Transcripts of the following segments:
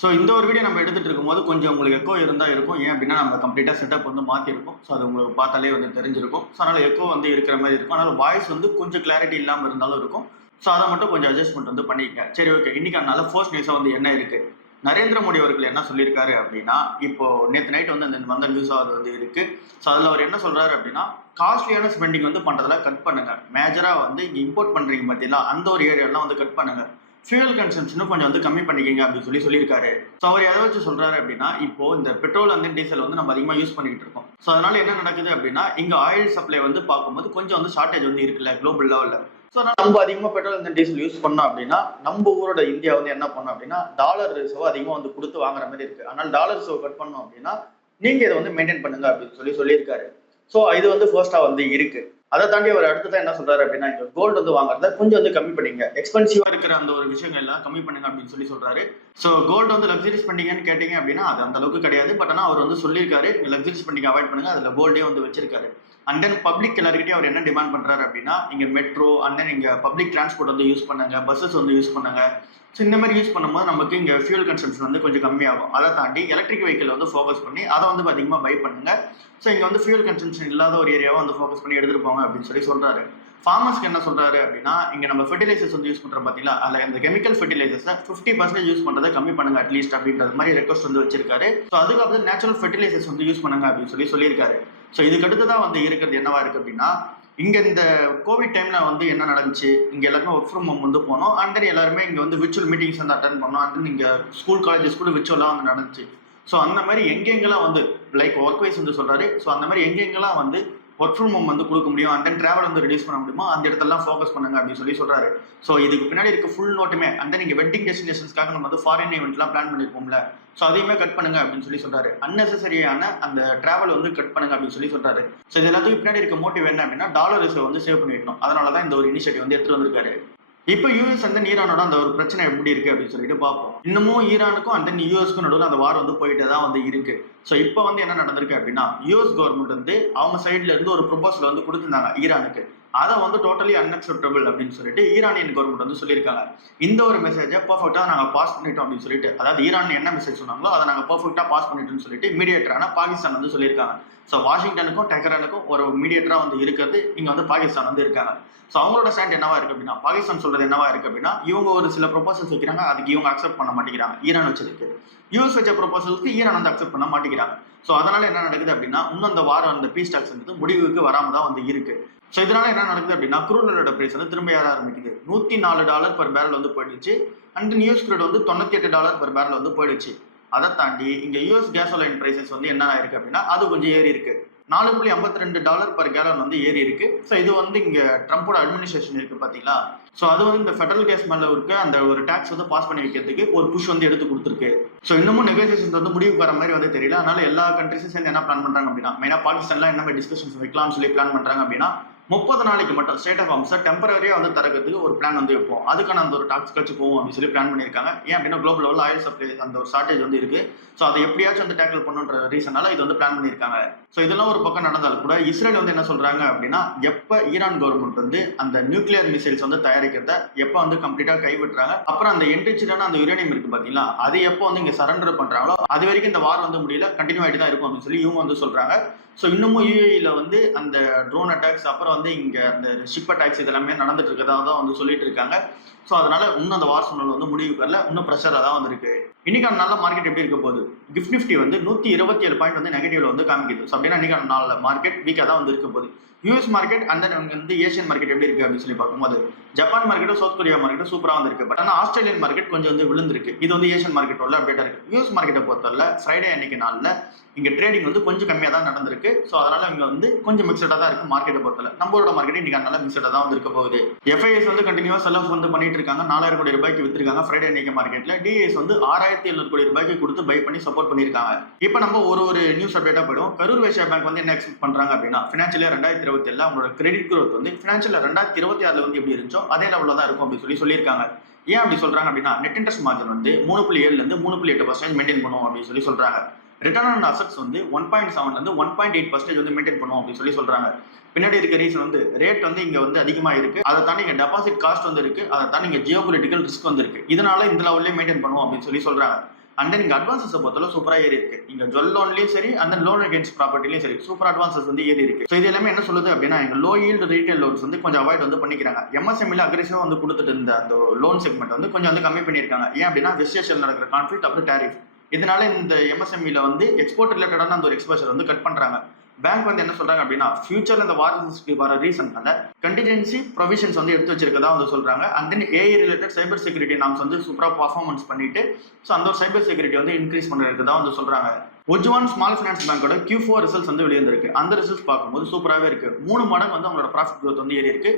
So இந்த ஒரு video நம்ம எடுத்துட்டு இருக்கும்போது கொஞ்சம் உங்களுக்கு எக்கோ இருந்தால் இருக்கும். ஏன் அப்படின்னா நம்ம கம்ப்ளீட்டாக செட்டப் வந்து மாற்றிருக்கோம். ஸோ அது உங்களுக்கு பார்த்தாலே வந்து தெரிஞ்சிருக்கும். ஸோ அதனால் எக்கோ வந்து இருக்கிற மாதிரி இருக்கும். அதனால் வாய்ஸ் வந்து கொஞ்சம் கிளாரிட்டி இல்லாமல் இருந்தாலும் இருக்கும். ஸோ அதை மட்டும் கொஞ்சம் அட்ஜஸ்ட்மெண்ட் வந்து பண்ணிக்க. சரி, ஓகே. இன்னைக்கான நல்ல ஃபர்ஸ்ட் நியூஸாக வந்து என்ன இருக்கு? நரேந்திர மோடி அவர்கள் என்ன சொல்லியிருக்காரு அப்படின்னா, இப்போ நேற்று நைட் வந்து அந்த வந்த நியூஸாக அது வந்து இருக்கு. ஸோ அதில் அவர் என்ன சொல்றாரு அப்படின்னா, காஸ்ட்லியான ஸ்பெண்டிங் வந்து பண்றதெல்லாம் கட் பண்ணுங்க. மேஜரா வந்து இங்க இம்போர்ட் பண்றீங்க பார்த்தீங்களா, அந்த ஒரு ஏரியாலாம் வந்து கட் பண்ணுங்க. ஃபியூயல் கன்சம்ஷனும் கொஞ்சம் வந்து கம்மி பண்ணிக்கங்க அப்படின்னு சொல்லியிருக்காரு. ஸோ அவர் எதை வச்சு சொல்றாரு அப்படின்னா, இப்போ இந்த பெட்ரோல் வந்து டீசல் வந்து நம்ம அதிகமாக யூஸ் பண்ணிட்டு இருக்கோம். ஸோ அதனால என்ன நடக்குது அப்படின்னா, இங்க ஆயில் சப்ளை வந்து பார்க்கும்போது கொஞ்சம் வந்து ஷார்டேஜ் வந்து இருக்குல்ல குளோபல் லெவலில். ஸோ அதனால நம்ம அதிகமாக பெட்ரோல் வந்து டீசல் யூஸ் பண்ணோம் அப்படின்னா, நம்ம ஊரோட இந்தியா வந்து என்ன பண்ணோம் அப்படின்னா, டாலர் ரிசர்வ் அதிகமாக வந்து கொடுத்து வாங்குற மாதிரி இருக்கு. அதனால டாலர் ரிசர்வ் கட் பண்ணோம் அப்படின்னா, நீங்க இதை வந்து மெயின்டைன் பண்ணுங்க அப்படின்னு சொல்லியிருக்காரு. ஸோ இது வந்து ஃபர்ஸ்டா வந்து இருக்கு. அதை தாண்டி அவர் அடுத்ததான் என்ன சொல்றாரு அப்படின்னா, இங்க கோல்டு வந்து வாங்குறத கொஞ்சம் வந்து கம்மி பண்ணிங்க, எக்ஸ்பென்சிவா இருக்கிற அந்த ஒரு விஷயங்கள் எல்லாம் கம்மி பண்ணுங்க அப்படின்னு சொல்றாரு. ஸோ கோல்டு வந்து லக்ஸரி ஸ்பெண்டிங்னு கேட்டீங்க அப்படின்னா அது அந்த அளவுக்கு கிடையாது. பட் ஆனால் அவர் வந்து சொல்லியிருக்காரு, லக்ஸரி ஸ்பெண்டிங் அவாய்ட் பண்ணுங்க, அதுல கோல்டே வந்து வச்சிருக்காரு. அண்ட் தென் பப்ளிக் எல்லாருக்கிட்டையும் அவர் என்ன டிமாண்ட் பண்றாரு அப்படின்னா, இங்க மெட்ரோ அண்ட் தென் இங்க பப்ளிக் டிரான்ஸ்போர்ட் வந்து யூஸ் பண்ணுங்க, பஸ்ஸஸ் வந்து யூஸ் பண்ணுங்க. ஸோ இந்த மாதிரி யூஸ் பண்ணும்போது நமக்கு இங்க ஃபியூல் கன்சம்ஷன் வந்து கொஞ்சம் கம்மியாகும். அதை தாண்டி எலக்ட்ரிக் வெஹிக்கிள் வந்து ஃபோக்கஸ் பண்ணி அதை வந்து அதிகமாக பை பண்ணுங்க. ஸோ இங்க வந்து ஃபியூல் கன்சம்ஷன் இல்லாத ஒரு ஏரியாவை வந்து ஃபோக்கஸ் பண்ணி எடுத்துட்டு போங்க அப்படின்னு சொல்றாரு. ஃபார்மர்ஸ்க்கு என்ன சொல்றாரு அப்படின்னா, இங்க நம்ம ஃபெர்டிலைசர்ஸ் வந்து யூஸ் பண்றோம் பாத்தீங்களா, அதுல இந்த கெமிக்கல் ஃபெர்டிலைசர்ஸை 50% யூஸ் பண்றதை கம்மி பண்ணுங்க அட்லீஸ்ட் அப்படின்றது மாதிரி ரெக்வஸ்ட் வந்து வச்சிருக்காரு. ஸோ அதுக்கப்புறம் நேச்சுரல் ஃபெர்டிலைசர்ஸ் வந்து யூஸ் பண்ணுங்க அப்படின்னு சொல்லியிருக்காரு. ஸோ இதுக்கு அடுத்ததான் வந்து இருக்கிறது என்னவா இருக்கு அப்படின்னா, இங்க இந்த கோவிட் டைம்ல வந்து என்ன நடந்துச்சு, இங்க எல்லாருமே ஒர்க் ஃப்ரம் ஹோம் வந்து போனோம். அண்ட் தென் எல்லாருமே இங்க வந்து விர்ச்சுவல் மீட்டிங்ஸ் வந்து அட்டன் பண்ணோம். அண்ட் தென் இங்க ஸ்கூல் காலேஜஸ் கூட விர்ச்சுவலா வந்து நடந்துச்சு. ஸோ அந்த மாதிரி எங்கெங்கெல்லாம் வந்து லைக் ஒர்க் வைஸ் வந்து சொல்றாரு. ஸோ அந்த மாதிரி எங்கெங்கெல்லாம் வந்து ஒர்க் ஃப்ரம் ஹோம் வந்து கொடுக்க முடியும் அண்ட் தென் டிராவல் வந்து ரெடியூஸ் பண்ண முடியுமோ அந்த இடத்தெல்லாம் ஃபோக்கஸ் பண்ணுங்க அப்படின்னு சொல்றாரு. ஸோ இதுக்கு பின்னாடி இருக்க ஃபுல் நோட்டுமே அண்ட் தென் நீங்க வெட்டிங் டெஸ்டினேஷன்ஸ்க்காக நம்ம வந்து ஃபாரின் ஈவெண்ட்லாம் பிளான் பண்ணிருப்போம்ல, ஸோ அதையுமே கட் பண்ணுங்க அப்படின்னு சொல்றாரு. அன்னெசரியான அந்த டிராவல் வந்து கட் பண்ணுங்க அப்படின்னு சொல்றாரு. ஸோ இது எல்லாத்துக்கும் பின்னாடி இருக்க மோட்டிவ் என்ன அப்படின்னா, டாலர் ரிசர்வ் வந்து சேவ் பண்ணி வைக்கணும். அதனால தான் இந்த ஒரு இனிஷியேட்டிவ் வந்து எடுத்துட்டு வந்திருக்காரு. இப்போ யூஎஸ் அண்ட் ஈரானோட அந்த ஒரு பிரச்சனை எப்படி இருக்கு அப்படின்னு சொல்லிட்டு பார்ப்போம். இன்னமும் ஈரானுக்கும் அண்ட் தென் யூஎஸ்க்கும் நடுவில் அந்த வார் வந்து போயிட்டு தான் வந்து இருக்கு. ஸோ இப்போ வந்து என்ன நடந்திருக்கு அப்படின்னா, யூஎஸ் கவர்மெண்ட் வந்து அவங்க சைட்ல இருந்து ஒரு ப்ரொபோசல் வந்து கொடுத்திருந்தாங்க ஈரானுக்கு. அதை வந்து டோட்டலி அன்அக்செப்டபிள் அப்படின்னு சொல்லிட்டு ஈரானியன் கவர்மெண்ட் வந்து சொல்லியிருக்காங்க. இந்த ஒரு மெசேஜை பர்ஃபெக்டா நாங்க பாஸ் பண்ணிட்டோம் அப்படின்னு சொல்லிட்டு, அதாவது ஈரான் என்ன மெசேஜ் சொன்னாங்களோ அதை நாங்க பர்ஃபெக்டா பாஸ் பண்ணிட்டோம்னு சொல்லிட்டு மீடியேட்டரான பாகிஸ்தான் வந்து சொல்லியிருக்காங்க. ஸோ வாஷிங்டனுக்கும் டெஹரானுக்கும் ஒரு மீடியேட்டரா வந்து இருக்கிறது இங்க வந்து பாகிஸ்தான் வந்து இருக்காங்க. ஸோ அவங்களோட ஸ்டாண்ட் என்னவா இருக்கு அப்படின்னா, பாகிஸ்தான் சொல்றது என்னவா இருக்கு அப்படின்னா, இவங்க ஒரு சில ப்ரொபோசல்ஸ் வைக்கிறாங்க, அதுக்கு இவங்க அக்செப்ட் பண்ண மாட்டேங்கிறாங்க. ஈரான் வச்சிருக்கு. யூஎஸ் வச்ச ப்ரொபோசலுக்கு ஈரான் வந்து அக்செப்ட் பண்ண மாட்டேங்கிறாங்க. ஸோ அதனால என்ன நடக்குது அப்படின்னா, இன்னும் அந்த வாரம் அந்த பீஸ் டாக்ஸ் வந்து முடிவுக்கு வராம தான் வந்து இருக்கு. ஸோ இதனால என்ன நடக்குது அப்படின்னா, க்ரூட் ஆயிலோட பிரைஸ் வந்து திரும்ப ஏற ஆரம்பிக்குது. $104 per barrel வந்து போயிடுச்சு. அண்ட் நியூஸ் க்ரூட் வந்து $98 per barrel வந்து போயிடுச்சு. அதை தாண்டி இங்க யூஎஸ் கேசோலைன் பிரைசஸ் வந்து என்ன ஆயிருக்கு அப்படின்னா, அது கொஞ்சம் ஏறி இருக்கு. $4.52 per gallon வந்து ஏறி இருக்கு. ஸோ இது வந்து இங்க ட்ரம்போட அட்மினிஸ்ட்ரேஷன் இருக்கு பாத்தீங்களா, ஸோ அது வந்து இந்த ஃபெடரல் கேஸ் மேல இருக்க அந்த ஒரு டாக்ஸ் வந்து பாஸ் பண்ணி வைக்கிறதுக்கு ஒரு புஷ் வந்து எடுத்து கொடுத்துருக்கு. ஸோ இன்னமும் நெகோசியேஷன் வந்து முடிவுக்கு வர மாதிரி வந்து தெரியல. அதனால எல்லா கண்ட்ரிஸும் சேர்ந்து என்ன பிளான் பண்றாங்க அப்படின்னா, மெயினா பாகிஸ்தான்ல என்ன மாதிரி டிஸ்கஷன்ஸ் வைக்கலாம்னு சொல்லி பிளான் பண்றாங்க அப்படின்னா, 30 நாளைக்கு மட்டும் ஸ்டேட் ஆஃப் ஆர்ம்ஸை டெம்பரரியா வந்து திறக்கிறதுக்கு ஒரு பிளான் வந்து வைப்போம். அதுக்கான அந்த ஒரு டாக்ஸ் கட்சி போவோம் அப்படின்னு சொல்லி பிளான் பண்ணியிருக்காங்க. ஏன் அப்படின்னா, குளோபல் லெவலில் ஆயில் சப்ளை அந்த ஒரு ஷார்டேஜ் வந்து இருக்கு. ஸோ அதை எப்படியாச்சும் வந்து டேக்கிள் பண்ணுன்ற ரீசனால இது வந்து பிளான் பண்ணியிருக்காங்க. ஸோ இதெல்லாம் ஒரு பக்கம் நடந்தாலும் கூட இஸ்ரேல் வந்து என்ன சொல்றாங்க அப்படின்னா, எப்ப ஈரான் கவர்மெண்ட் வந்து அந்த நியூக்ளியர் மிசைல்ஸ் வந்து தயாரிக்கிறத எப்ப வந்து கம்ப்ளீட்டா கைவிட்டுறாங்க, அப்புறம் அந்த என்ரிச்டான அந்த யுரேனியம் இருக்கு பாத்தீங்களா, அது எப்போ வந்து இங்க சரண்டர் பண்றாங்களோ அது வரைக்கும் இந்த வார் வந்து முடியல, கண்டினியூ ஆகிட்டு தான் இருக்கும் அப்படின்னு சொல்லி இவங்க வந்து சொல்றாங்க. ஸோ இன்னமும் யூஏஇல வந்து அந்த ட்ரோன் அட்டாக்ஸ் அப்புறம் வந்து இங்க அந்த ஷிப் அட்டாக்ஸ் இதெல்லாமே நடந்துட்டு இருக்கதா தான் வந்து சொல்லிட்டு இருக்காங்க. ஸோ அதனால இன்னும் அந்த வார் சூழல் வந்து முடிவுக்கு வரல, இன்னும் ப்ரெஷராக தான் வந்து இருக்கு. இன்னைக்கான நல்ல மார்க்கெட் எப்படி இருக்க போகுது? கிஃப்ட் நிஃப்டி வந்து 127 பாயிண்ட் வந்து நெகட்டிவ்ல வந்து காமிக்குது. ஸோ அப்படின்னா இன்னைக்கான நாள் மார்க்கெட் வீக்காக தான் வந்து இருக்க போகுது. யூஎஸ் மார்க்கெட் அண்ட் தென் வந்து ஏஷியன் மார்க்கெட் எப்படி இருக்கு அப்படின்னு சொல்லி பார்க்கும்போது, ஜப்பான் மார்க்கெட்டும் சவுத் கொரியா மார்க்கெட்டும் சூப்பராக வந்து இருக்கு. பட் ஆனால் ஆஸ்திரேலியன் மார்க்கெட் கொஞ்சம் வந்து விழுந்திருக்கு. இது வந்து ஏஷியன் மார்க்கெட் உள்ள அப்டேட்டா இருக்கு. யூஎஸ் மார்க்கெட்டை பொறுத்தவரை ஃப்ரைடே அன்னைக்கு நாளில் இங்க ட்ரேடிங் வந்து கொஞ்சம் கம்மியாக தான் நடந்திருக்கு. ஸோ அதனால இங்க வந்து கொஞ்சம் மிக்சடா தான் இருக்கு மார்க்கெட்டை பொறுத்தவரை. நம்மளோட மார்க்கெட் இன்னைக்கு நல்ல மிக்சடா தான் வந்து இருக்க போகுது. எஃப்ஐஎஸ் வந்து கண்டினியூவா செல் ஆஃப் வந்து பண்ணிட்டு இருக்காங்க. 4000 கோடி ரூபாய்க்கு வித்திருக்காங்க ஃப்ரைடே அன்னைக்கு மார்க்கெட்ல. டிஎஸ் வந்து 6700 கோடி ரூபாய்க்கு கொடுத்து பை பண்ணி சப்போர்ட் பண்ணிருக்காங்க. இப்போ நம்ம ஒரு நியூஸ் அப்டேட்டா போயிடும். கரூர் வைஸ்யா பேங்க் வந்து என்ன எக்ஸ்பெக்ட் பண்றாங்க அப்படின்னா, ஃபினான்ஷியல் இயர் 2027 அவங்களோட கிரெடிட் growth வந்து ஃபினான்ஷியல் 2026 வந்து எப்படி இருந்துச்சோ அதே லெவலில் தான் இருக்கும் அப்படின்னு சொல்லியிருக்காங்க. ஏன் அப்படி சொல்றாங்க அப்படின்னா, நெட் இன்ட்ரெஸ்ட் மார்ஜின் வந்து 3.7ல இருந்து 3.8% மெயின்டைன் பண்ணுவோம் அப்படின்னு சொல்றாங்க. ரிட்டர்ன் ஆன் அசெட்ஸ் வந்து 1.7ல இருந்து 1.8% வந்து மெயின்டைன் பண்ணுவோம் அப்படின்னு சொல்றாங்க. பின்னாடி இருக்க ரீசன் வந்து ரேட் வந்து இங்க வந்து அதிகமா இருக்கு. அதை தாண்டி இங்க டெபாசிட் காஸ்ட் வந்து இருக்கு. அதை தாண்டி இங்க ஜியோபொலிட்டிக்கல் ரிஸ்க் வந்து இருக்கு. இதனால இந்த லெவல்லே மெயின்டைன் பண்ணுவோம் அப்படின்னு சொல்றாங்க. அண்ட் தென் இங்க அட்வான்சஸ் பொறுத்தவரை சூப்பரா ஏறி இருக்கு. இங்க ஜுவல் லோன்லயும் சரி, அந்த லோன் அகேன்ஸ்ட் ப்ராப்பர்ட்டிலயும் சரி சூப்பர் அட்வான்சஸ் வந்து ஏறி இருக்கு. ஸோ இது எல்லாமே என்ன சொல்லுது அப்படின்னா, எங்க லோ ஈல்டு ரீட்டைல் லோன்ஸ் வந்து கொஞ்சம் அவாய்ட் வந்து பண்ணிக்கிறாங்க. எம்எஸ்எம்இல அக்ரெசிவா வந்து கொடுத்துட்டு இருந்த அந்த லோன் செக்மெண்ட் வந்து கொஞ்சம் வந்து கம்மி பண்ணியிருக்காங்க. ஏன் அப்படின்னா வெஸ்ட் ஏஷியாவில் நடக்கிற கான்ஃபிளிக்ட் அப்புறம் டேரிஃப், இதனால இந்த எம்எஸ்எம்இல வந்து எக்ஸ்போர்ட் ரிலேட்டடான அந்த ஒரு எக்ஸ்போஷர் வந்து கட் பண்றாங்க. பேங்க் வந்து என்ன சொல்றாங்க அப்படின்னா, ஃபியூச்சர்ல இந்த வாரன்ஸ்க்கு வர ரீசன்னால கண்டிஜென்சி ப்ரொவிஷன்ஸ் வந்து எடுத்து வச்சிருக்கதா வந்து சொல்றாங்க. And then AI related cyber security norms வந்து சூப்பரா பர்ஃபார்மன்ஸ் பண்ணிட்டு ஸோ அந்த ஒரு சைபர் செக்யூரிட்டி வந்து இன்க்ரீஸ் பண்ணுறதுக்கு தான் வந்து சொல்றாங்க. உஜ்வான் ஸ்மால் ஃபினான்ஸ் பேங்கோட Q4 ரிசல்ட்ஸ் வந்து வெளியிருந்திருக்கு. அந்த ரிசல்ட்ஸ் பார்க்கும்போது சூப்பராகவே இருக்கு. 3 மடங்கு வந்து அவங்களோட ப்ராஃபிட் growth வந்து ஏறி இருக்கு.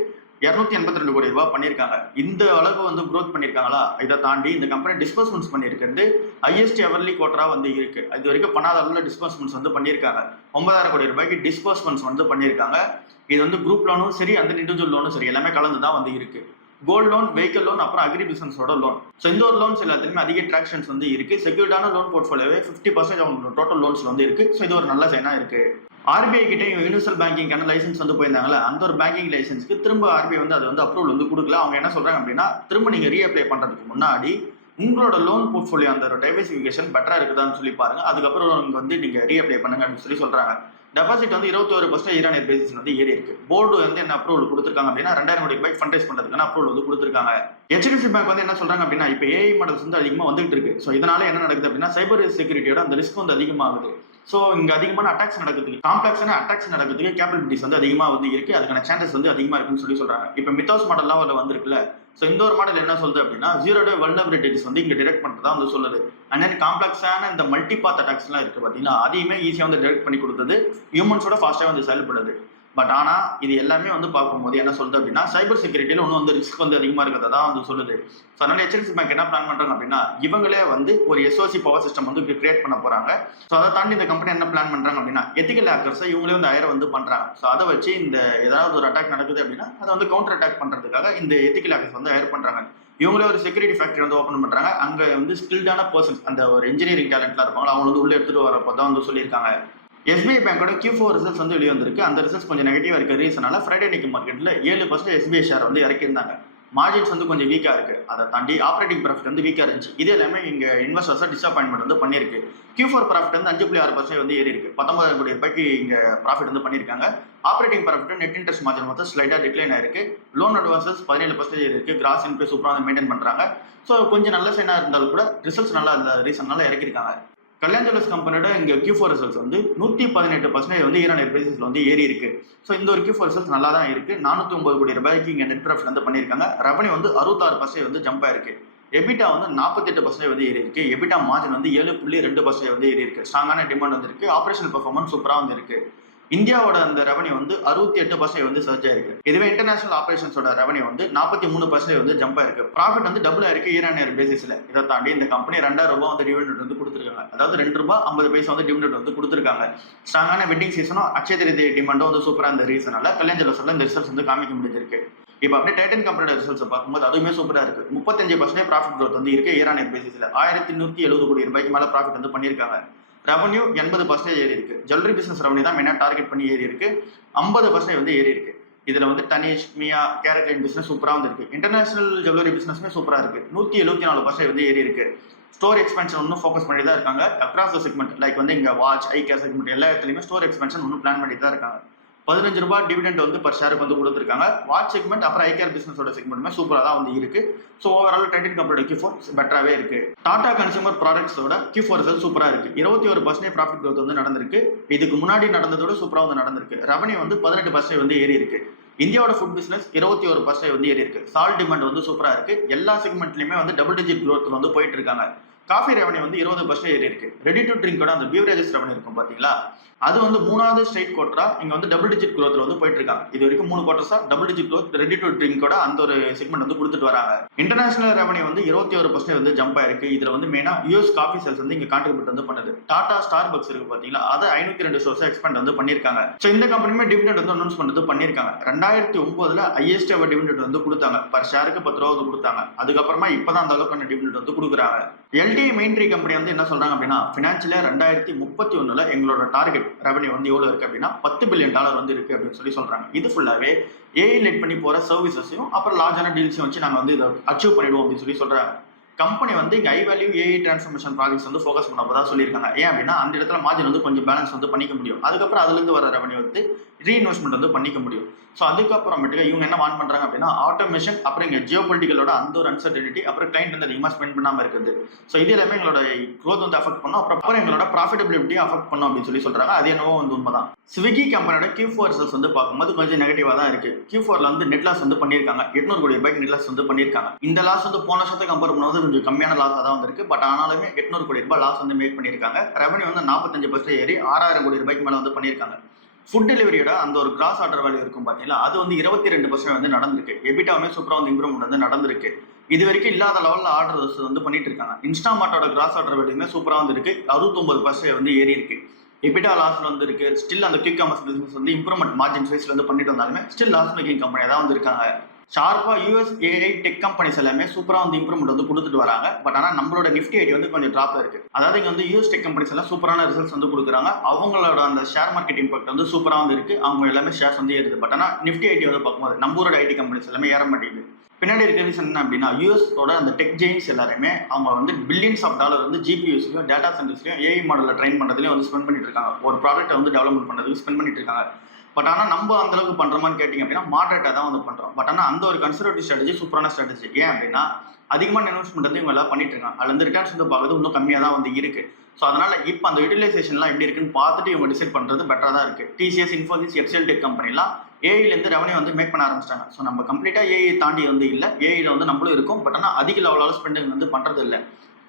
282 கோடி ரூபாய் பண்ணியிருக்காங்க. இந்த அளவு வந்து க்ரோத் பண்ணியிருக்காங்களா? இதை தாண்டி இந்த கம்பெனி டிஸ்பர்ஸ்மெண்ட்ஸ் பண்ணியிருக்கிறது ஹையஸ்ட் எவர்லி குவார்டரா வந்து இருக்கு. இது வரைக்கும் பண்ணாத அளவுல டிஸ்பர்ஸ்மெண்ட்ஸ் வந்து பண்ணியிருக்காங்க. 9000 கோடி ரூபாய்க்கு டிஸ்பர்ஸ்மெண்ட்ஸ் வந்து பண்ணியிருக்காங்க. இது வந்து குரூப் லோனும் சரி, அந்த இண்டிவிஜுவல் லோனும் சரி, எல்லாமே கலந்து தான் வந்து இருக்கு. கோல்டு லோன், வெஹிக்கல் லோன், அப்புறம் அக்ரி பிசினஸோட லோன். ஸோ இந்த ஒரு லோன்ஸ் எல்லாத்துலையுமே அதிக ட்ராக்ஷன்ஸ் வந்து இருக்கு. செக்யூர்டான லோன் போர்ட்ஃபோலியோவே 50% அவங்க டோட்டல் லோன்ஸ்ல வந்து இருக்கு. ஸோ இது ஒரு நல்ல சைனா இருக்கு. ஆர்பிஐ கிட்ட யூனிவர்சல் பேங்கிங்கான லைசன்ஸ் வந்து போயிருந்தாங்களா, அந்த ஒரு பேங்கிங் லைசன்ஸ்க்கு திரும்ப ஆர்பிஐ வந்து அது வந்து அப்ரூவல் வந்து கொடுக்கல. அவங்க என்ன சொல்றாங்க அப்படின்னா, திரும்ப நீங்க ரீஅப்ளை பண்றதுக்கு முன்னாடி உங்களோட லோன் போர்ட்ஃபோலியோ அந்த ஒரு டைவர்சிஃபிகேஷன் பெட்டரா இருக்குதான்னு சொல்லி பாருங்க. அதுக்கப்புறம் நீங்க வந்து நீங்க ரீஅப்ளை பண்ணுங்க அப்படின்னு சொல்றாங்க. டெபாசிட் வந்து 21% ஈரானியர் பேசிஸ் வந்து ஏறி இருக்கு. போர்டு வந்து என்ன அப்ரூவல் கொடுத்துருக்காங்க அப்படின்னா, 2000 கோடி ரூபாய்க்கு ஃபண்ட் ரைஸ் பண்றதுக்கான அப்ரூவல் வந்து கொடுத்துருக்காங்க. HDFC பேங்க் வந்து என்ன சொல்றாங்க அப்படின்னா, இப்போ ஏஐ மாடல்ஸ் வந்து அதிகமா வந்துட்டு இருக்கு. ஸோ இதனால என்ன நடக்குது அப்படின்னா, சைபர் செக்யூரிட்டியோட அந்த ரிஸ்க் வந்து அதிகமாகுது. ஸோ இங்க அதிகமான அட்டாக்ஸ் நடக்குது, காம்ப்ளெக்ஸான அட்டாக்ஸ் நடக்கிறதுக்கு கேப்பபிலிட்டிஸ் வந்து அதிகமா வந்து இருக்கு. அதுக்கான சான்சஸ் வந்து அதிகமா இருக்குன்னு சொல்லி சொல்றாங்க. இப்போ மித்தாஸ் மாடல்லாம் வந்திருக்குல்ல, ஸோ இந்த ஒரு மாடல் என்ன சொல்லுது அப்படின்னா, ஜீரோ டே வல்னரபிலிட்டிஸ் வந்து இங்க டிடெக்ட் பண்றதா வந்து சொல்லுது. அண்ட் தென் காம்ப்ளெக்ஸான இந்த மல்டி பாத் அட்டாக்ஸ் எல்லாம் இருக்கு பாத்தீங்கன்னா, அதையுமே ஈஸியா வந்து டிடெக்ட் பண்ணி கொடுத்தது, ஹியூமன்ஸோட ஃபாஸ்டா வந்து செயல்படுது. பட் ஆனா இது எல்லாமே வந்து பார்க்கும்போது என்ன சொல்லுது அப்படின்னா, சைபர் செக்யூரிட்டியில ஒன்றும் வந்து ரிஸ்க் வந்து அதிகமா இருக்கிறதா தான் வந்து சொல்லுது. ஸோ அதனால HDFC பேங்க் என்ன பிளான் பண்றாங்க அப்படின்னா, இவங்களே வந்து ஒரு SOC பவர் சிஸ்டம் வந்து கிரியேட் பண்ண போறாங்க. ஸோ அதை தாண்டி இந்த கம்பெனி என்ன பிளான் பண்றாங்க அப்படின்னா, எத்திக்கல் ஹேக்கர்ஸை இவங்களே வந்து ஹையர் வந்து பண்றாங்க. ஸோ அதை வச்சு இந்த ஏதாவது ஒரு அட்டாக் நடக்குது அப்படின்னா அதை வந்து கவுண்டர் அட்டாக் பண்றதுக்காக இந்த எத்திக்கல் ஹேக்கர்ஸ் வந்து ஹையர் பண்றாங்க. இவங்களே ஒரு செக்யூரிட்டி ஃபேக்டரி வந்து ஓப்பன் பண்றாங்க. அங்க வந்து ஸ்கில்டான பர்சன்ஸ், அந்த ஒரு இன்ஜினியரிங் டேலண்ட்ல இருப்பாங்க, அவங்க வந்து உள்ள எடுத்துட்டு வரப்போ தான் வந்து சொல்லியிருக்காங்க. SBI பேங்கோட Q4 ரிசல்ட்ஸ் வந்து வெளியே வந்திருக்கு. அந்த ரிசல்ட்ஸ் கொஞ்சம் நெகட்டிவா இருக்க ரீசனால ஃப்ரைடே நிக்கு மார்க்கெட்ல 7% SBI ஷேர் வந்து இறக்கியிருந்தாங்க. மார்ஜின்ஸ் வந்து கொஞ்சம் வீக்கா இருக்கு. அதை தாண்டி ஆப்ரேட்டிங் ப்ராஃபிட் வந்து வீக்கா இருந்துச்சு. இது எல்லாமே இங்க இன்வெஸ்டர்ஸை டிசப்பாயின்மெண்ட் வந்து பண்ணிருக்கு. Q4 ப்ராஃபிட் வந்து 5.6% வந்து ஏறி இருக்கு. 19,000 கோடி ரூபாய்க்கு இங்க ப்ராஃபிட் வந்து பண்ணியிருக்காங்க. Operating profit net interest margin வந்து ஸ்லைட்டா டிக்ளைன் ஆயிருக்கு. லோன் அட்வான்சஸ் 17% ஏறி இருக்கு. கிராஸ் என்பிஏ சூப்பரா வந்து மெயின்டைன் பண்றாங்க. ஸோ கொஞ்சம் நல்ல சைனா இருந்தாலும் கூட ரிசல்ட்ஸ் நல்லா இந்த ரீசன்னால இறக்கிருக்காங்க. கல்யாண் ஜுவல்லர்ஸ் கம்பெனியோட இங்க Q4 ரிசல்ட்ஸ் வந்து 118% வந்து ஈரானியர் பேசிஸ்ல வந்து ஏறி இருக்கு. ஸோ இந்த ஒரு Q4 ரிசல்ட்ஸ் நல்லா தான் இருக்கு. 409 கோடி ரூபாய்க்கு இங்க நெட் ப்ராஃபிட் வந்து பண்ணியிருக்காங்க. ரெவன்யூ வந்து 66% வந்து ஜம்ப் ஆயிருக்கு. எபிட்டா வந்து 48% வந்து ஏறி இருக்கு. எபிட்டா மார்ஜின் வந்து 7.2% வந்து ஏறி இருக்கு. ஸ்ட்ராங்கான டிமாண்ட் வந்து இருக்கு. ஆபரேஷனல் பெர்ஃபார்மன்ஸ் சூப்பரா வந்து இருக்கு. இந்தியாவோட அந்த ரெவன்யூ வந்து 68% வந்து சர்ச் ஆயிருக்கு. இதுவே இன்டர்நேஷனல் ஆபரேஷன்ஸோட ரெவன்யூ வந்து 43% வந்து ஜம்ப் ஆயிருக்கு. ப்ராஃபிட் வந்து டபுள் ஆயிருக்கு ஈரானியர் பேசிஸ்ல. இதை தாண்டி இந்த கம்பெனி 2000 ரூபாய் வந்து டிவிடெண்ட் வந்து கொடுத்துருக்காங்க. அதாவது ₹2.50 வந்து டிவிடெண்ட் வந்து கொடுத்துருக்காங்க. ஸ்ட்ராங்கான வெட்டிங் சீசனும் அக்ஷய திருதியை டிமாண்டும் வந்து சூப்பரா இந்த ரீசனால கல்யாண் ஜுவல்லர்ஸ்ல இந்த ரிசல்ட்ஸ் வந்து காமிக்க முடிஞ்சிருக்கு. இப்போ அப்படியே டைட்டன் கம்பெனியோட ரிசல்ட்ஸ் பார்க்கும்போது அதுவுமே சூப்பரா இருக்கு. 35% ப்ராஃபிட் growth வந்து இருக்கு ஈரானியர் பேசிஸ்ல. 1170 கோடி ரூபாய்க்கு மேல ப்ராஃபிட் வந்து பண்ணியிருக்காங்க. ரெவன்யூ 80% ஏறி இருக்கு. ஜுவல்லரி பிசினஸ் ரெவன்யூ தான் மெயினா டார்கெட் பண்ணி ஏறி இருக்கு. 50% வந்து ஏறி இருக்கு. இதுல வந்து தனிஷ், மியா, கேரக்லைன் பிசினஸ் சூப்பரா வந்து இருக்கு. இன்டர்நேஷனல் ஜுவல்லரி பிசினஸ்மே சூப்பரா இருக்கு. 174% வந்து ஏறி இருக்கு. ஸ்டோர் எக்ஸ்பென்ஷன் இன்னும் ஃபோக்கஸ் பண்ணி தான் இருக்காங்க. அக்ராஸ் த செக்மெண்ட் லைக் வந்து இங்க வாட்ச், ஐ கேர் செக்மெண்ட் எல்லா இடத்துலயுமே ஸ்டோர் எக்ஸ்பென்ஷன் இன்னும் பிளான் பண்ணி தான் இருக்காங்க. ₹15 டிவிடெண்ட் வந்து பர் ஷேருக்கு வந்து கொடுத்துருக்காங்க. வாட்ச் செக்மெண்ட் அப்புறம் ஐ கேர் பிசினஸோட செக்மெண்ட்மே சூப்பரா தான் வந்து இருக்கு. ஸோ ஓவரால் டைட்டன் கம்பெனியோட Q4 பெட்டராகவே இருக்கு. டாடா கன்சூமர் ப்ராடக்ட்ஸோட Q4 ரிசல்ட் சூப்பரா இருக்கு. 21% ப்ராஃபிட் growth வந்து நடந்திருக்கு. இதுக்கு முன்னாடி நடந்ததோட சூப்பரா வந்து நடந்திருக்கு. ரெவன்யூ வந்து 18% வந்து ஏறி இருக்கு. இந்தியாவோட ஃபுட் பிசினஸ் 21% வந்து ஏறி இருக்கு. சால்ட் டிமாண்ட் வந்து சூப்பரா இருக்கு. எல்லா செக்மெண்ட்லயுமே வந்து டபுள் டிஜிட் growth வந்து போயிட்டு இருக்காங்க. காஃபி ரெவன்யூ வந்து 20% ஏறி இருக்கு. ரெடி டு ட்ரிங்கோட அந்த பியூரேஜஸ் ரெவன்யூ இருக்கும் பாத்தீங்களா, அது வந்து 3வது ஸ்ட்ரைட் குவார்ட்டரா இங்க வந்து டபுள் டிஜிட் growthல வந்து போயிட்டு இருக்காங்க. இது வரைக்கும் 3 குவார்ட்டர்ஸா double digit growth ready to ட்ரிங்கோட அந்த ஒரு செக்மெண்ட் வந்து கொடுத்துட்டு வராங்க. இன்டர்நேஷனல் ரெவன்யூ வந்து 21% வந்து ஜம்ப் ஆயிருக்கு. இதுல வந்து மெயினா US காஃபி சேல்ஸ் வந்து இங்க கான்ட்ரிபியூட் வந்து பண்ணுது. டாடா ஸ்டார்பக்ஸ் இருக்கு பாத்தீங்களா, அதை 502 ஸ்டோர்ஸ் எக்ஸ்பேண்ட் வந்து பண்ணிருக்காங்க. ஸோ இந்த கம்பெனியுமே டிவிடெண்ட் வந்து அனௌன்ஸ் பண்ணது பண்ணிருக்காங்க. 2009ல ஹையஸ்ட் எவர் டிவிடெண்ட் வந்து கொடுத்தாங்க. பர் ஷேருக்கு ₹10 வந்து கொடுத்தாங்க. அதுக்கப்புறமா இப்பதான் அந்த அளவுக்கான டிவிடெண்ட் வந்து கொடுக்குறாங்க. LTI மெயின்ட்ரி கம்பெனி வந்து என்ன சொல்றாங்க அப்படின்னா, ஃபினான்ஷியல் 2031ல எங்களோட டார்கெட் ரெவன்யூ வந்து எவ்வளவு இருக்கு அப்படின்னா $10 பில்லியன் வந்து இருக்கு அப்படின்னு சொல்லி சொல்றாங்க. இது ஃபுல்லாவே ஏஐ லெட் பண்ணி போற சர்வீசஸையும் அப்புறம் லார்ஜான டீல்ஸையும் வச்சு நாங்க வந்து இதை அச்சீவ் பண்ணிடுவோம் அப்படின்னு சொல்லி சொல்றாங்க. கம்பெனி வந்து இங்க high value AI transformation projects வந்து ஃபோக்கஸ் பண்ண போதா சொல்லியிருக்காங்க. ஏன் அப்படின்னா அந்த இடத்துல மார்ஜின் வந்து கொஞ்சம் பேலன்ஸ் வந்து பண்ணிக்க முடியும். அதுக்கப்புறம் அதுல இருந்து வர ரெவன்யூ வந்து ரீஇன்வெஸ்ட்மெண்ட் வந்து பண்ணிக்க முடியும். ஸோ அதுக்கப்புறமேட்டுக்கு இவங்க என்ன வான் பண்றாங்க அப்படின்னா ஆட்டோமேஷன், அப்புறம் இங்க ஜியோ பொலிட்டிக்கலோட அந்த ஒரு அன்சர்டனிட்டி, அப்புறம் கிளைண்ட் வந்து அதிகமாக ஸ்பெண்ட் பண்ணாம இருக்குது. ஸோ இது எல்லாமே எங்களோட க்ரோத் வந்து அஃபெக்ட் பண்ணும், அப்புறம் எங்களோட ப்ராஃபிட்டபிலிட்டி அஃபெக்ட் பண்ணும் அப்படின்னு சொல்லி சொல்றாங்க. அது என்னவோ வந்து உண்மைதான். ஸ்விக்கி கம்பெனியோட Q4 ரிசல்ட்ஸ் வந்து பார்க்கும்போது கொஞ்சம் நெகட்டிவா தான் இருக்கு. Q4ல வந்து நெட் லாஸ் வந்து பண்ணியிருக்காங்க. 800 கோடி ரூபாய்க்கு நெட் லாஸ் வந்து பண்ணியிருக்காங்க. இந்த லாஸ் வந்து போன வருஷத்தை கம்பேர் பண்ணும்போது கொஞ்சம் கம்மியான லாஸாக தான் வந்திருக்கு. பட் ஆனாலுமே 800 கோடி ரூபாய் லாஸ் வந்து மேக் பண்ணியிருக்காங்க. ரெவன்யூ வந்து 45% ஏறி 6000 கோடி ரூபாய்க்கு மேலே வந்து பண்ணியிருக்காங்க. ஃபுட் டெலிவரியோட அந்த ஒரு கிராஸ் ஆர்டர் வேல்யூ இருக்கும் பார்த்தீங்களா, அது வந்து 22% வந்து நடந்திருக்கு. எபிட்டாவுமே சூப்பராக வந்து இம்ப்ரூவ்மெண்ட் வந்து நடந்திருக்கு. இது வரைக்கும் இல்லாத லெவலில் ஆர்டர்ஸ் வந்து பண்ணிட்டு இருக்காங்க. இன்ஸ்டாமார்ட்டோட கிராஸ் ஆர்டர் வேல்யூமே சூப்பராக வந்து இருக்கு. 69% வந்து ஏறி இருக்கு. எபிட்டா லாஸ்ல வந்து இருக்கு. ஸ்டில் அந்த குயிக் காமர்ஸ் பிசினஸ் வந்து இம்ப்ரூவ்மெண்ட் மார்ஜின் வைஸ்ல வந்து பண்ணிட்டு வந்தாலுமே ஸ்டில் லாஸ் மேக்கிங் கம்பெனியா தான் வந்து இருக்காங்க. ஷார்ப்பா யூஎஸ் ஏஐ டெக் கம்பெனிஸ் எல்லாமே சூப்பரா வந்து இம்ப்ரூவ்மெண்ட் வந்து கொடுத்துட்டு வராங்க. பட் ஆனால் நம்மளோட நிஃப்டி ஐடி வந்து கொஞ்சம் ட்ராப்ல இருக்கு. அதாவது இங்க வந்து யூஎஸ் டெக் கம்பெனிஸ் எல்லாம் சூப்பரான ரிசல்ட்ஸ் வந்து கொடுக்குறாங்க. அவங்களோட அந்த ஷேர் மார்க்கெட் இம்பாக்ட் வந்து சூப்பரா வந்து இருக்கு. அவங்க எல்லாமே ஷேர்ஸ் வந்து ஏறுது. பட் ஆனால் நிஃப்டி ஐடி வந்து பார்க்கும்போது நம்ம ஊரோட ஐடி கம்பெனிஸ் எல்லாமே ஏற மாட்டேங்குது. பின்னாடி இருக்க ரீசன் என்ன அப்படின்னா யூஎஸோட அந்த டெக் ஜெயின்ஸ் எல்லாருமே அவங்க வந்து பில்லியன்ஸ் ஆஃப் டாலர் வந்து ஜிபியூஸ்லையும் டேட்டா சென்டர்ஸ்லையும் ஏஐ மாடலில் ட்ரைன் பண்ணுறதுலையும் வந்து ஸ்பெண்ட் பண்ணிட்டு இருக்காங்க. ஒரு ப்ராடக்ட்டை வந்து டெவலப்மெண்ட் பண்ணுறதுக்கு ஸ்பெண்ட் பண்ணிட்டு இருக்காங்க. பட் ஆனால் நம்ம அந்த அளவுக்கு பண்ணுறோமான்னு கேட்டிங்க அப்படின்னா மாடரேட்டாக தான் வந்து பண்ணுறோம். பட் ஆனால் அந்த ஒரு கன்சர்வேட்டிவ் ஸ்ட்ராட்டஜி சூப்பரான ஸ்ட்ராட்டஜி. ஏன் அப்படின்னா அதிகமான இன்வெஸ்ட்மெண்ட் வந்து இவங்க எல்லாம் பண்ணிட்டு இருக்காங்க. அதுல இருந்து ரிட்டர்ன்ஸ் வந்து பார்க்குறது இன்னும் கம்மியாக தான் வந்து இருக்கு. ஸோ அதனால இப்போ அந்த யூட்டிலைசேஷன்லாம் எப்படி இருக்குன்னு பார்த்துட்டு இவங்க டிசைட் பண்ணுறது பெட்டராக தான் இருக்கு. டிசிஎஸ், இன்ஃபோசிஸ், எக்ஸெல் டெக் கம்பெனிலாம் ஏஐலேருந்து ரெவன்யூ வந்து மேக் பண்ண ஆரம்பிச்சிட்டாங்க. ஸோ நம்ம கம்ப்ளீட்டாக ஏஐ தாண்டி வந்து இல்லை, ஏஐல வந்து நம்மளும் இருக்கும். பட் ஆனால் அதிக லெவலால் ஸ்பெண்டிங் வந்து பண்ணுறது இல்லை.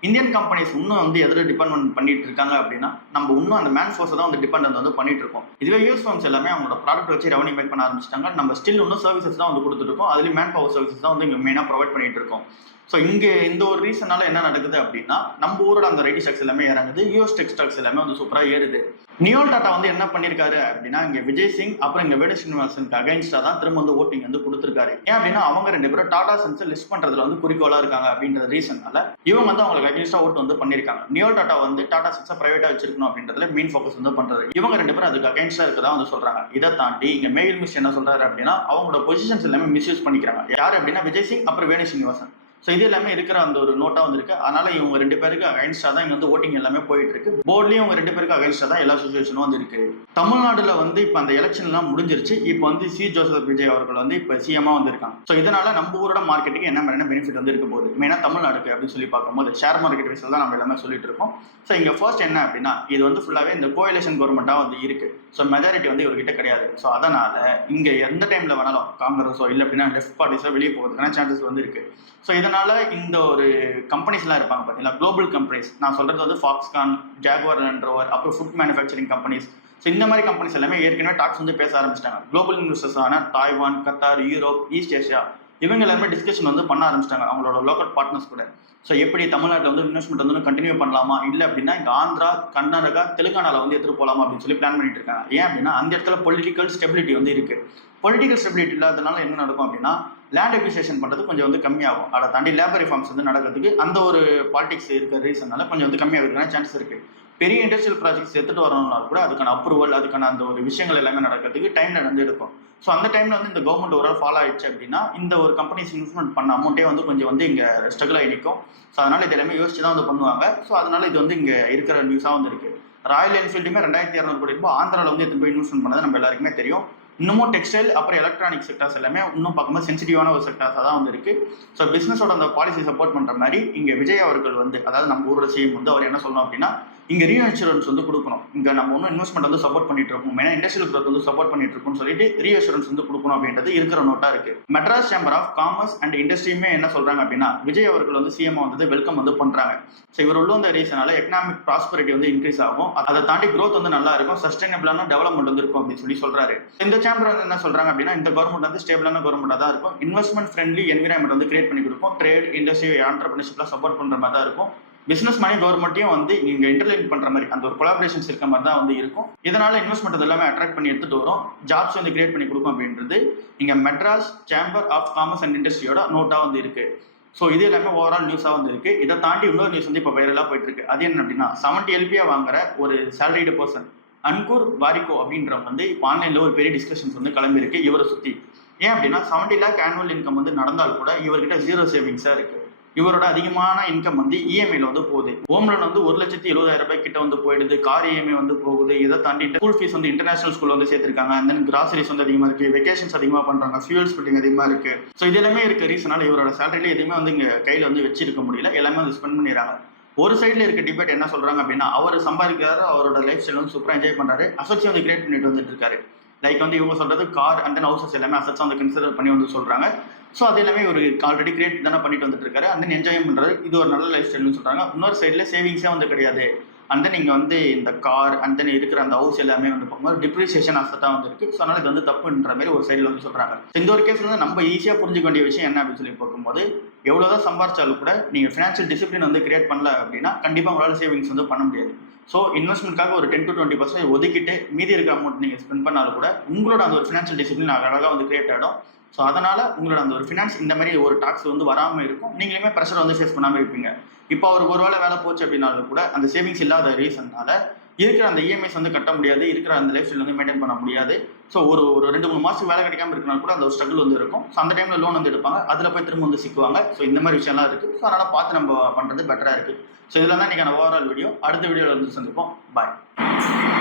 இந்தியன் கம்பெனிஸ் இன்னும் வந்து எதில் டிபெண்ட் பண்ணிட்டு இருக்காங்க அப்படின்னா நம்ம இன்னும் அந்த மேன் ஃபோர்ஸை தான் வந்து டிபெண்ட் வந்து பண்ணிட்டு இருக்கோம். இதுவே யூஎஸ் ஃபார்ம்ஸ் எல்லாமே அவங்களோட ப்ராடக்ட் வச்சு ரெவன்யூ மேக் பண்ண ஆரம்பிச்சிட்டாங்க. நம்ம ஸ்டில் இன்னும் சர்வீசஸ் தான் வந்து கொடுத்துட்டு இருக்கோம். அதுலேயும் மேன் பவர் சர்வீசஸ் தான் வந்து இங்கே மெயினாக ப்ரொவைட் பண்ணிட்டு இருக்கோம். ஸோ இங்கே இந்த ஒரு ரீசனால என்ன நடக்குது அப்படின்னா நம்ம ஊரோட அந்த ரெடி ஸ்டாக்ஸ் எல்லாமே இறங்குது. யூஎஸ் டெக் ஸ்டாக்ஸ் எல்லாமே வந்து சூப்பராக ஏறுது. நியோல் டாட்டா வந்து என்ன பண்ணியிருக்காரு அப்படின்னா இங்கே விஜய் சிங் அப்புறம் இங்கே வேணு ஸ்ரீனிவாசனுக்கு அகைன்ஸ்டாக தான் திரும்ப வந்து ஓட்டிங் வந்து கொடுத்துருக்காரு. ஏன் அப்படின்னா அவங்க 2 பேரும் டாடா சன்ஸை லிஸ்ட் பண்ணுறதுல வந்து குறிக்கோளாக இருக்காங்க அப்படின்ற ரீசனால இவங்க வந்து அவங்களுக்கு அகைன்ஸ்டாக ஓட்டு வந்து பண்ணியிருக்காங்க. நியோல் டாட்டா வந்து டாடா சன்ஸை பிரைவேட்டாக வச்சிருக்கணும் அப்படின்றதுல மெயின் ஃபோக்கஸ் வந்து பண்ணுறது. இவங்க 2 பேரும் அதுக்கு அகைன்ஸ்டாக இருக்கதான் வந்து சொல்கிறாங்க. இதை தாண்டி இங்கே மெயில் மிஸ் என்ன சொல்கிறாரு அப்படின்னா அவங்களோட பொசிஷன்ஸ் எல்லாமே மிஸ்யூஸ் பண்ணிக்கிறாங்க. யார் அப்படின்னா விஜய் சிங் அப்புறம் வேணு ஸ்ரீனிவாசன். ஸோ இது எல்லாமே இருக்கிற அந்த ஒரு நோட்டாக வந்துருக்கு. அதனால இவங்க 2 பேருக்கு அகைன்ஸ்டாக தான் இங்கே வந்து ஓட்டிங் எல்லாமே போயிட்டு இருக்கு. போர்ட்லேயும் இவங்க 2 பேருக்கு அகைன்ஸ்டாக தான் எல்லா சுச்சுவேஷனும் வந்து இருக்கு. தமிழ்நாடுல வந்து இப்போ அந்த எலெக்ஷன்லாம் முடிஞ்சிருச்சு. இப்போ வந்து சி ஜோசப் விஜய் அவர்கள் வந்து இப்போ சிஎம்மா வந்திருக்காங்க. ஸோ இதனால நம்ம ஊரோட மார்க்கெட்டுக்கு என்ன மாதிரியான பெனிஃபிட் வந்து இருக்க போகுது மெயினாக தமிழ்நாடுக்கு அப்படின்னு சொல்லி பார்க்கும்போது ஷேர் மார்க்கெட் விஷயம் தான் நம்ம எல்லாமே சொல்லிட்டு இருக்கோம். ஸோ இங்கே ஃபர்ஸ்ட் என்ன அப்படின்னா இது வந்து ஃபுல்லாகவே இந்த கோயலேஷன் கவர்மெண்ட்டாக வந்து இருக்கு. ஸோ மெஜாரிட்டி வந்து இவர்கிட்ட கிடையாது. ஸோ அதனால இங்கே எந்த டைம்ல வேணாலும் காங்கிரஸோ இல்லை அப்படின்னா லெஃப்ட் பார்ட்டிஸோ வெளியே போகிறதுக்கான சான்சஸ் வந்து இருக்கு. ஸோ இதனால இந்த ஒரு கம்பெனிஸ்லாம் இருப்பாங்க பார்த்தீங்களா, குளோபல் கம்பெனிஸ், நான் சொல்றது வந்து ஃபாக்ஸ்கான், ஜாகுவார் லேண்ட் ரோவர், அப்புறம் ஃபுட் மேனுஃபேக்சரிங் கம்பெனிஸ். ஸோ இந்த மாதிரி கம்பெனிஸ் எல்லாமே ஏற்கனவே டாக்ஸ் வந்து பேச ஆரம்பிச்சிட்டாங்க. குளோபல் இன்வெஸ்டர்ஸான Taiwan, Qatar, Europe, East Asia இவங்க எல்லாமே டிஸ்கஷன் வந்து பண்ண ஆரம்பிச்சிட்டாங்க அவங்களோட லோக்கல் பார்ட்னர்ஸ் கூட. ஸோ எப்படி தமிழ்நாட்டில் வந்து இன்வெஸ்ட்மெண்ட் வந்து கண்டினியூ பண்ணலாமா, இல்லை அப்படின்னா இங்கே ஆந்திரா, கர்நாடகா, தெலுங்கானாவில் வந்து எடுத்துகிட்டு போகலாமா அப்படின்னு சொல்லி பிளான் பண்ணிட்டு இருக்காங்க. ஏன் அப்படின்னா அந்த இடத்துல பொலிட்டிக்கல் ஸ்டெபிலிட்டி வந்து இருக்கு. பொலிட்டிக்கல் ஸ்டெபிலிட்டி இல்லாதனால என்ன நடக்கும் அப்படின்னா லேண்ட் அக்விசிஷன் பண்ணுறது கொஞ்சம் வந்து கம்மியாகும். அதை தாண்டி லேபர் ரிஃபார்ம்ஸ் வந்து நடக்கிறதுக்கு அந்த ஒரு பாலிடிக்ஸ் இருக்கிற ரீசனால கொஞ்சம் வந்து கம்மியாகிறதுக்கான சான்ஸ் இருக்கு. பெரிய இண்டஸ்ட்ரியல் ப்ராஜெக்ட்ஸ் எடுத்துட்டு வரணும்னா கூட அதுக்கான அப்ரூவல், அதுக்கான அந்த ஒரு விஷயங்கள் எல்லாமே நடக்கிறதுக்கு டைம் வந்து எடுக்கும். ஸோ அந்த டைம்ல வந்து இந்த கவர்மெண்ட் ஒரு ஃபாலோ ஆயிடுச்சு அப்படின்னா இந்த ஒரு கம்பெனிஸ் இன்வெஸ்ட்மெண்ட் பண்ண அமௌண்ட்டே வந்து கொஞ்சம் வந்து இங்கே ஸ்ட்ரகிள் ஆகி நிற்கும். ஸோ அதனால இது எல்லாமே யோசிச்சு தான் வந்து பண்ணுவாங்க. ஸோ அதனால இது வந்து இங்கே இருக்கிற நியூஸாக வந்து இருக்கு. ராயல் என்ஃபீல்டுமே 2200 கோடி ரூபாய் ஆந்திராவில் வந்து எடுத்து போய் இன்வெஸ்ட்மெண்ட் பண்ணது நம்ம எல்லாருக்குமே தெரியும். இன்னமும் டெக்ஸ்டைல் அப்புறம் எலக்ட்ரானிக் செக்டர்ஸ் எல்லாமே இன்னும் பார்க்கும்போது சென்சிட்டிவான ஒரு செக்டர்ஸாக தான் வந்து இருக்கு. ஸோ பிஸ்னஸோட அந்த பாலிசி சப்போர்ட் பண்ணுற மாதிரி இங்கே விஜய் அவர்கள் வந்து அதாவது நம்ம ஊரோட சிஎம் வந்து அவர் என்ன சொல்லணும் அப்படின்னா இங்கே ரீஅஷூரன்ஸ் வந்து கொடுக்கணும். இங்கே நம்ம ஒன்றும் இன்வெஸ்ட்மெண்ட் வந்து சப்போர்ட் பண்ணிட்டு இருக்கோம், மெயினாக இண்டஸ்ட்ரியல் க்ரோத் வந்து சப்போர்ட் பண்ணிட்டு இருக்கோம்னு சொல்லிட்டு ரீஅஷூரன்ஸ் வந்து கொடுக்கணும் அப்படின்றது இருக்கிற நோட்டா இருக்கு. Madras chamber of commerce and இண்டஸ்ட்ரியுமே என்ன சொல்றாங்க அப்படின்னா விஜய் அவர்கள் வந்து சிஎம் வந்து வெல்கம் வந்து பண்றாங்க. ஸோ இவர் உள்ள அந்த ரீசனால எக்கனாமிக் ப்ராஸ்பரிட்டி வந்து இன்க்ரீஸ் ஆகும், அதை தாண்டி க்ரோத் வந்து நல்லா இருக்கும், சஸ்டைனபிளான டெவலப்மெண்ட் வந்து இருக்கும் அப்படின்னு சொல்லி சொல்றாரு. இந்த சேம்பர் வந்து என்ன சொல்றாங்க அப்படின்னா இந்த கவர்மெண்ட் வந்து ஸ்டேபிளான கவர்மெண்டா தான் இருக்கும், இன்வெஸ்ட்மெண்ட் ஃப்ரெண்ட்லி என்விரான்மெண்ட் வந்து கிரியேட் பண்ணி கொடுக்கும், ட்ரேட், இண்டஸ்ட்ரி, ஆண்டர்பிரினர்ஷிப்லாம் சப்போர்ட் பண்ற மாதிரி தான் இருக்கும். பிசினஸ் மணி கவர்மெண்ட்டையும் வந்து இங்க இன்டர்லிங்க் பண்ற மாதிரி அந்த ஒரு கொலாபரேஷன்ஸ் இருக்க மாதிரி தான் வந்து இருக்கும். இதனால இன்வெஸ்ட்மெண்ட் எல்லாமே அட்ராக்ட் பண்ணி எடுத்துட்டு வரும், ஜாப்ஸ் வந்து கிரியேட் பண்ணி கொடுக்கும் அப்படின்றது இங்க Madras chamber of commerce and இண்டஸ்ட்ரியோட நோட்டா வந்து இருக்கு. ஸோ இது எல்லாமே ஓவரால் நியூஸாக வந்து இருக்கு. இதை தாண்டி இன்னொரு நியூஸ் வந்து இப்போ வைரலாக போயிட்டு இருக்கு. அது என்ன அப்படின்னா 70 LPA வாங்குற ஒரு சேலரிடு பர்சன் அன்கூர் வாரிகோ அப்படின்றவங்க வந்து இப்போ ஆன்லைன்ல ஒரு பெரிய டிஸ்கஷன்ஸ் வந்து கிளம்பி இருக்கு இவரை சுற்றி. ஏன் அப்படின்னா 70 lakh ஆனுவல் இன்கம் வந்து நடந்தால் கூட இவர்கிட்ட 0 சேவிங்ஸாக இருக்கு. இவரோட அதிகமான இன்கம் வந்து இஎம்ஐல வந்து போகுது. ஹோம் லோன் வந்து 1,70,70,000 கிட்ட வந்து போயிடுது. கார் இஎம்ஐ வந்து போகுது. இதை தாண்டி ஸ்கூல் ஃபீஸ் வந்து இன்டர்நேஷனல் ஸ்கூல் வந்து சேர்த்திருக்காங்க. அண்ட் தென் கிராசரிஸ் வந்து அதிகமா இருக்கு. வெக்கேஷன்ஸ் அதிகமா பண்றாங்க. ஃபியூல் ஸ்பெண்டிங் அதிகமா இருக்கு. ஸோ இது எல்லாமே இருக்க ரீசனால இவரோட சேலரியில எதுவுமே வந்து இங்க கையில வந்து வச்சிருக்க முடியல. எல்லாமே வந்து ஸ்பெண்ட் பண்ணிடுறாங்க. ஒரு சைடுல இருக்க டிபேட் என்ன சொல்றாங்க அப்படின்னா, அவர் சம்பாதிக்கிறாரு, அவரோட லைஃப் ஸ்டைல் வந்து சூப்பரா என்ஜாய் பண்றாரு, அசட்ஸ் வந்து கிரியேட் பண்ணிட்டு வந்துட்டு இருக்காரு. லைக் வந்து இவங்க சொல்றது கார் அண்ட் தென் ஹவுசஸ் எல்லாமே அசட்ஸா வந்து கன்சிடர் பண்ணி வந்து சொல்றாங்க. ஸோ அது எல்லாமே ஒரு ஆல்ரெடி கிரியேட் தானே பண்ணிட்டு வந்துட்டு இருக்காரு. அண்ட் தென் என்ஜாய் பண்றாரு. இது ஒரு நல்ல லைஃப் ஸ்டைல்னு சொல்றாங்க. இன்னொரு சைடுல சேவிங்ஸே வந்து கிடையாது. அண்ட் தென் நீங்க வந்து இந்த கார் அண்ட் தென் இருக்கிற அந்த ஹவுஸ் எல்லாமே வந்து பார்க்கும்போது டிப்ரிசியேஷன் அசட்டா வந்து இருக்கு. ஸோ அதனால இது வந்து தப்புன்ற மாதிரி ஒரு சைடில் வந்து சொல்றாங்க. இந்த ஒரு கேஸ்ல வந்து நம்ம ஈஸியா புரிஞ்சுக்க வேண்டிய விஷயம் என்ன அப்படின்னு சொல்லி பார்க்கும்போது, எவ்வளவுதான் சம்பாரிச்சாலும் கூட நீங்க ஃபினான்ஷியல் டிசிப்ளின் வந்து கிரியேட் பண்ணல அப்படின்னா கண்டிப்பா உங்களால சேவிங்ஸ் வந்து பண்ண முடியாது. ஸோ இன்வெஸ்ட்மெண்ட்காக ஒரு 10 to 20% ஒதுக்கிட்டு மீதி இருக்க அமௌண்ட் நீங்க ஸ்பெண்ட் பண்ணாலும் கூட உங்களோட அந்த ஒரு ஃபினான்ஷியல் டிசிப்ளின் அழகாக வந்து கிரியேட் ஆகிடும். ஸோ அதனால உங்களோட அந்த ஒரு ஃபினான்ஸ் இந்த மாதிரி ஒரு டாக்ஸ் வந்து வராமல் இருக்கும். நீங்களுமே ப்ரெஷர் வந்து ஃபேஸ் பண்ணாமல் இருப்பீங்க. இப்போ அவருக்கு ஒரு வேலை போச்சு அப்படின்னாலும் கூட அந்த சேவிங்ஸ் இல்லாத ரீசன்னால இருக்கிற அந்த இஎம்ஐஸ் வந்து கட்ட முடியாது, இருக்கிற அந்த லைஃப் ஸ்டைல் வந்து மெயின்டைன் பண்ண முடியாது. ஸோ ஒரு ஒரு 2-3 மாதத்துக்கு வேலை கிடைக்காம இருக்கனால கூட அந்த ஒரு ஸ்ட்ரகிள் வந்து இருக்கும். ஸோ அந்த டைமில் லோன் வந்து எடுப்பாங்க, அதில் போய் திரும்ப வந்து சிக்குவாங்க. ஸோ இந்த மாதிரி விஷயம்லாம் இருக்குது. ஸோ அதனால் பார்த்து நம்ம பண்ணுறது பெட்டராக இருக்குது. ஸோ இதெல்லாம் தான் இன்றைக்கான ஓவரால் வீடியோ. அடுத்த வீடியோவில் வந்து சந்திப்போம். பாய்.